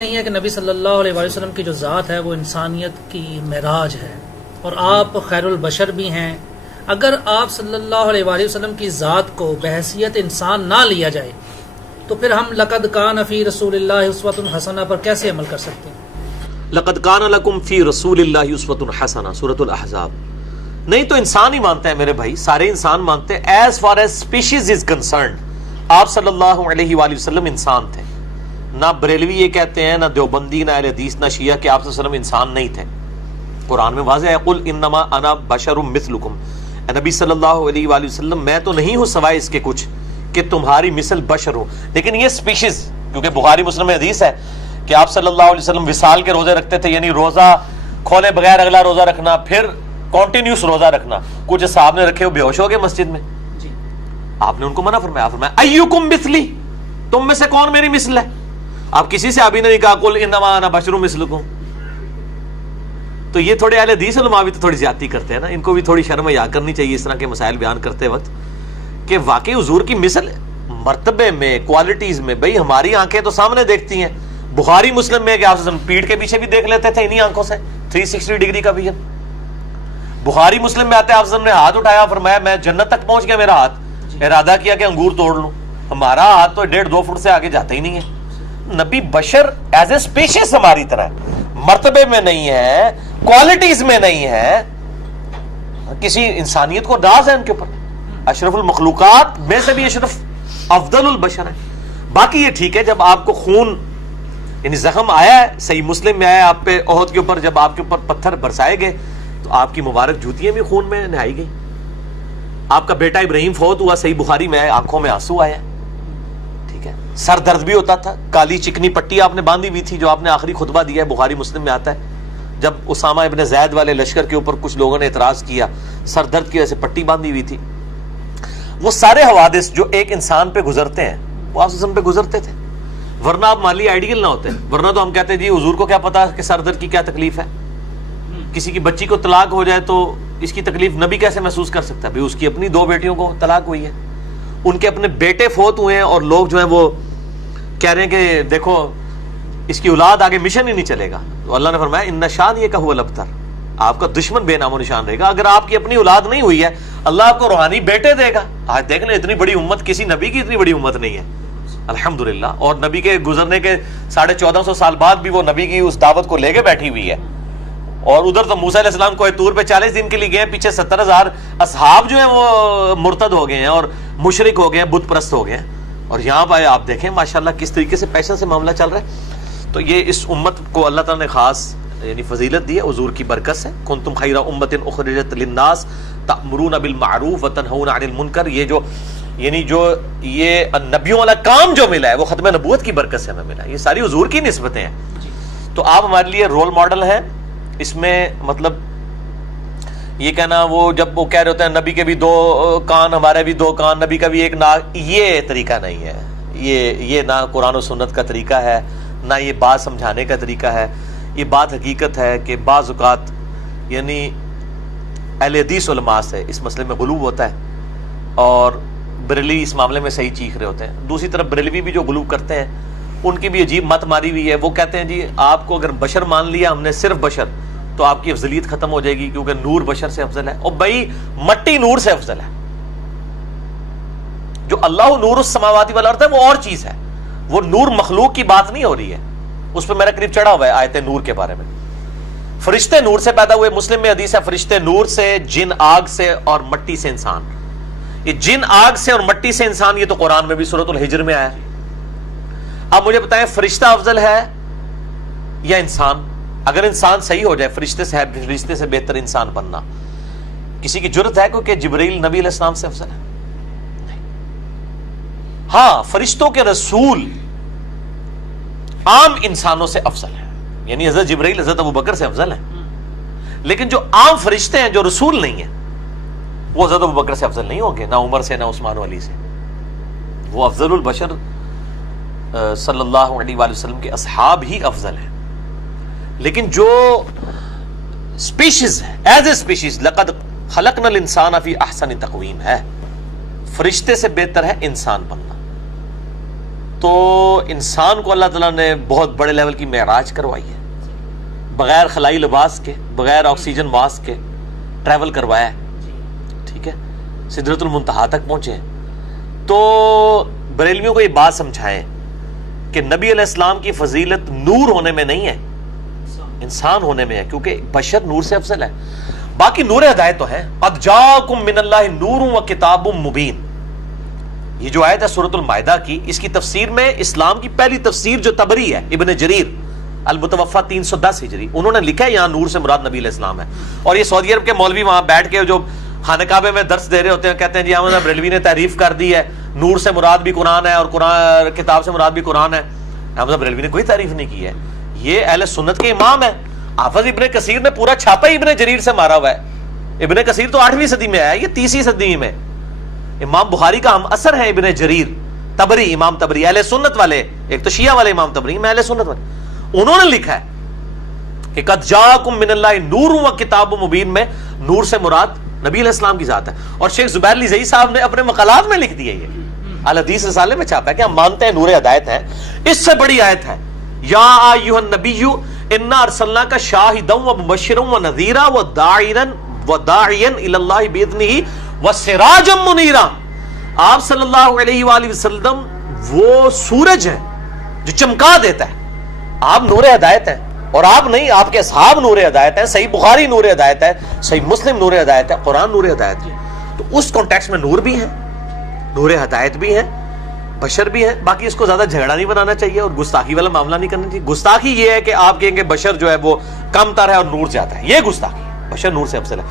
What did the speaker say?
نہیں ہے کہ نبی صلی اللہ علیہ وآلہ وسلم کی جو ذات ہے وہ انسانیت کی معراج ہے اور آپ خیر البشر بھی ہیں. اگر آپ صلی اللہ علیہ وآلہ وسلم کی ذات کو بحیثیت انسان نہ لیا جائے تو پھر ہم لقد کان فی رسول اللہ اسوۃ حسنہ پر کیسے عمل کر سکتے ہیں؟ لقد کان لکم فی رسول اللہ اسوۃ حسنہ، سورۃ الاحزاب. نہیں تو انسان ہی مانتے ہیں میرے بھائی، سارے انسان مانتے ہیں. As far as species is concerned آپ صلی اللہ علیہ وآلہ وسلم انسان تھے. نہ بریلوی یہ کہتے ہیں، نہ دیوبندی، نہ اہل حدیث، نہ شیعہ کہ آپ صلی اللہ علیہ وسلم انسان نہیں تھے. قرآن میں واضح ہے، قل انما انا بشر مثلکم، اے نبی صلی اللہ علیہ وآلہ وسلم میں تو نہیں ہوں سوائے اس کے کچھ کہ تمہاری مثل بشر ہوں. لیکن یہ اسپیشیز، کیونکہ بخاری مسلم میں حدیث ہے کہ آپ صلی اللہ علیہ وسلم وصال کے روزے رکھتے تھے، یعنی روزہ کھولے بغیر اگلا روزہ رکھنا، پھر کنٹینیوس روزہ رکھنا. کچھ صاحب نے رکھے وہ بے ہوش ہو گئے مسجد میں، آپ نے ان کو منع فرمایا، فرمایا ایکم مثلی، تم میں سے کون میری مثل ہے؟ آپ کسی سے ابھی نے نہیں کہا قل انما انا بشر مثلکم. تو یہ تھوڑے اہل حدیث علماء بھی تو تھوڑی زیادتی کرتے ہیں نا، ان کو بھی تھوڑی شرم حیا کرنی چاہیے اس طرح کے مسائل بیان کرتے وقت کہ واقعی حضور کی مثل مرتبے میں، کوالٹیز میں. بھئی ہماری آنکھیں تو سامنے دیکھتی ہیں. بخاری مسلم میں کہ آپ پیٹھ کے پیچھے بھی دیکھ لیتے تھے انہی آنکھوں سے 360 ڈگری کا ویژن. بخاری مسلم میں آتے آپ نے ہاتھ اٹھایا، فرمایا میں جنت تک پہنچ گیا میرا ہاتھ، ارادہ کیا کہ انگور توڑ لوں. ہمارا ہاتھ تو 1.5-2 فٹ سے آگے جاتا ہی نہیں ہے. نبی بشر ایز اے اسپیشیز ہماری طرح، مرتبے میں نہیں ہے، کوالٹیز میں نہیں ہے. کسی انسانیت کو ناز ہے ان کے اوپر. اشرف المخلوقات میں سے بھی اشرف افضل البشر ہے. باقی یہ ٹھیک ہے جب آپ کو خون یعنی زخم آیا ہے، صحیح مسلم میں آیا آپ پہ احد کے اوپر، جب آپ کے اوپر پتھر برسائے گئے تو آپ کی مبارک جوتیاں بھی خون میں نہائی گئی. آپ کا بیٹا ابراہیم فوت ہوا، صحیح بخاری میں آیا، آنکھوں میں آنسو آیا. ٹھیک ہے، سر درد بھی ہوتا تھا، کالی چکنی پٹی آپ نے باندھی ہوئی تھی جو آپ نے آخری خطبہ دیا ہے، بخاری مسلم میں آتا ہے. جب اسامہ ابن زید والے لشکر کے اوپر کچھ لوگوں نے اعتراض کیا، سر درد کی وجہ سے پٹی باندھی ہوئی تھی. وہ سارے حوادث جو ایک انسان پہ گزرتے ہیں وہ آپ پہ گزرتے تھے، ورنہ آپ مالی آئیڈیل نہ ہوتے. ورنہ تو ہم کہتے ہیں جی حضور کو کیا پتا کہ سر درد کی کیا تکلیف ہے. کسی کی بچی کو طلاق ہو جائے تو اس کی تکلیف نبی کیسے محسوس کر سکتا ہے؟ بھئی اس کی اپنی 2 بیٹیوں کو طلاق ہوئی ہے، ان کے اپنے بیٹے فوت ہوئے ہیں اور لوگ جو ہیں وہ کہہ رہے ہیں کہ دیکھو اس کی اولاد آگے مشن ہی نہیں چلے گا. تو اللہ نے فرمایا ان نشان یہ کہو الابتر، آپ کا دشمن بے نام و نشان رہے گا. اگر آپ کی اپنی اولاد نہیں ہوئی ہے اللہ آپ کو روحانی بیٹے دے گا. آج دیکھ لیں اتنی بڑی امت، کسی نبی کی اتنی بڑی امت نہیں ہے الحمدللہ. اور نبی کے گزرنے کے 1450 سال بعد بھی وہ نبی کی اس دعوت کو لے کے بیٹھی ہوئی ہے. اور ادھر تو موسیٰ علیہ السلام کو طور پہ 40 دن کے لیے گئے، پیچھے 70,000 اصحاب جو ہیں وہ مرتد ہو گئے ہیں اور مشرک ہو گئے ہیں، بت پرست ہو گئے ہیں. اور یہاں پہ آپ دیکھیں ماشاءاللہ کس طریقے سے پیشن سے معاملہ چل رہا ہے. تو یہ اس امت کو اللہ تعالیٰ نے خاص یعنی فضیلت دی ہے حضور کی برکت سے. کنتم خیر امت اخرجت للناس تأمرون بالمعروف وتنہون عن المنکر. یہ جو یعنی جو یہ نبیوں والا کام جو ملا ہے وہ ختم نبوت کی برکت سے ہمیں ملا. یہ ساری حضور کی نسبتیں ہیں. تو آپ ہمارے لیے رول ماڈل ہیں. اس میں مطلب یہ کہنا وہ جب وہ کہہ رہے ہوتے ہیں نبی کے بھی 2 کان ہمارے بھی 2 کان، نبی کا بھی 1 ناک، یہ طریقہ نہیں ہے. یہ نہ قرآن و سنت کا طریقہ ہے، نہ یہ بات سمجھانے کا طریقہ ہے. یہ بات حقیقت ہے کہ بعض اوقات یعنی اہل حدیث علماء سے اس مسئلے میں غلو ہوتا ہے اور بریلوی اس معاملے میں صحیح چیخ رہے ہوتے ہیں. دوسری طرف بریلوی بھی جو غلو کرتے ہیں ان کی بھی عجیب مت ماری ہوئی ہے. وہ کہتے ہیں جی آپ کو اگر بشر مان لیا ہم نے، صرف بشر، تو آپ کی افضلیت ختم ہو جائے گی کیونکہ نور بشر سے افضل ہے. اور بھائی مٹی نور سے افضل ہے. جو اللہ نور السماوات والارض ہے وہ اور چیز ہے، وہ نور مخلوق کی بات نہیں ہو رہی ہے. اس پہ میرا قریب چڑھا ہوا ہے آیت نور کے بارے میں. فرشتے نور سے پیدا ہوئے، مسلم میں حدیث ہے فرشتے نور سے، جن آگ سے اور مٹی سے انسان. یہ جن آگ سے اور مٹی سے انسان، یہ تو قرآن میں بھی سورۃ الحجر میں آیا. اب مجھے بتائیں فرشتہ افضل ہے یا انسان؟ اگر انسان صحیح ہو جائے فرشتے سے بہتر انسان بننا، کسی کی جرت ہے کہ جبرائیل نبی علیہ السلام سے افضل ہے؟ نہیں. ہاں فرشتوں کے رسول عام انسانوں سے افضل ہے، یعنی حضرت جبرائیل حضرت ابوبکر سے افضل ہے. لیکن جو عام فرشتے ہیں جو رسول نہیں ہیں وہ حضرت ابوبکر سے افضل نہیں ہوں گے، نہ عمر سے، نہ عثمان و علی سے. وہ افضل البشر صلی اللہ علیہ وآلہ وسلم کے اصحاب ہی افضل ہیں. لیکن جو اسپیشیز ہے ایز اے اسپیشیز لقد خلقنا الانسان فی احسن تقویم ہے، فرشتے سے بہتر ہے انسان بننا. تو انسان کو اللہ تعالیٰ نے بہت بڑے لیول کی معراج کروائی ہے، بغیر خلائی لباس کے، بغیر آکسیجن ماسک کے ٹریول کروایا ہے، ٹھیک ہے، سدرۃ المنتہا تک پہنچے ہیں۔ تو بریلویوں کو یہ بات سمجھائیں کہ نبی علیہ السلام کی فضیلت نور ہونے میں نہیں ہے، انسان ہونے میں ہے، کیونکہ بشر نور سے افضل ہے۔ باقی نور ہدایت تو ہے، قد جاءکم من اللہ نور و کتاب مبین، یہ جو آیت ہے سورۃ المائدہ کی، اس کی تفسیر میں اسلام کی پہلی تفسیر جو طبری ہے، ابن جریر المتوفی 310 ہجری، انہوں نے لکھا ہے یہاں نور سے مراد نبی علیہ السلام ہے۔ اور یہ سعودی عرب کے مولوی وہاں بیٹھ کے جو خانہ کعبے میں درس دے رہے ہوتے ہیں، کہتے ہیں جی احمد بریلوی نے تعریف کر دی ہے، نور سے مراد بھی قرآن ہے اور قرآن کتاب سے مراد بھی قرآن ہے۔ احمد بریلوی نے کوئی تعریف نہیں کی ہے، یہ اہل سنت کے امام ہے۔ حافظ ابن کثیر نے پورا چھاپا ہی ابن جریر سے مارا ہوا ہے۔ ابن کثیر تو 8ویں صدی میں آیا، یہ 30ویں صدی میں۔ امام بخاری کا ہم اثر ہے ابن جریر طبری، امام طبری، اہل سنت والے، ایک تو شیعہ والے امام طبری، میں اہل سنت والے، انہوں نے لکھا ہے کہ قد جاءکم من اللہ نور و کتاب مبین میں نور سے مراد نبی علیہ السلام کی ذات ہے۔ اور شیخ زبیر علی زئی صاحب نے اپنے مقالات میں لکھ دیا، یہ الحدیث رسالے میں چھاپا ہے کہ ہم مانتے ہیں نور ہدایت ہے۔ اس سے بڑی آیت ہے یا ایھا النبی انا ارسلناک شاہدا و مبشرا و نذیرا و داعیا الی اللہ باذنہ وسراجا منیرا۔ آپ صلی اللہ علیہ وآلہ وسلم وہ سورج ہے جو چمکا دیتا ہے، آپ نور ہدایت ہیں، اور آپ نہیں، آپ کے اصحاب نور ہدایت ہیں، صحیح بخاری نور ہدایت ہے، صحیح مسلم نور ہدایت ہے، قرآن نور ہدایت ہے۔ تو اس کانٹیکس میں نور بھی ہے، نور ہدایت بھی ہے، بشر بھی ہے۔ باقی اس کو زیادہ جھگڑا نہیں بنانا چاہیے اور گستاخی والا معاملہ نہیں کرنا چاہیے۔ گستاخی یہ ہے کہ آپ کہیں گے بشر جو ہے وہ کم تر ہے اور نور زیادہ ہے، یہ گستاخی ہے، بشر نور سے افضل ہے۔